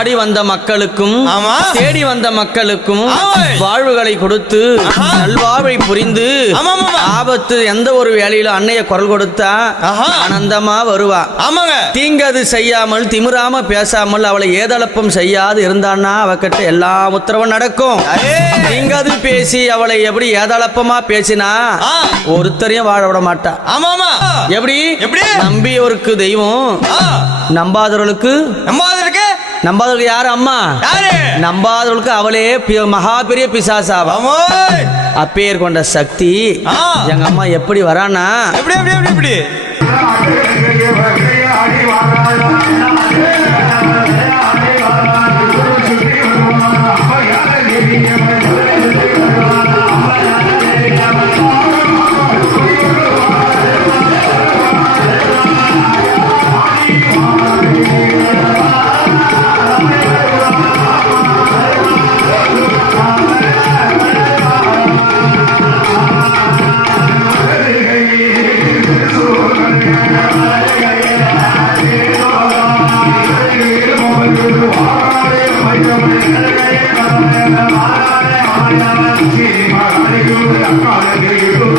நாடி வந்த மக்களுக்கும் தேடி வந்த மக்களுக்கும் வாழ்வுகளை கொடுத்து நல்வாழ்வை புரிந்து ஆபத்து எந்த ஒரு வேலையில அன்னைய குரல் கொடுத்தா ஆனந்தமா வருவா. தீங்கது செய்யாமல் திமிராம பேசாமல் அவளை ஏதளப்பம் செய்யாது இருந்தான்னா அவகிட்ட எல்லா உத்தரவும் நடக்கும். தீங்கது பேசி அவளை எப்படி ஏதளப்பமா பேசினா ஒருத்தரையும் வாழ விட மாட்டா. எப்படி நம்பியவருக்கு தெய்வம், நம்பாதவர்களுக்கு யாரு அம்மா, நம்பாதவர்களுக்கு அவளே மகா பெரிய பிசாசாவா. அப்பேர் கொண்ட சக்தி எங்க அம்மா எப்படி வரானா Thank you.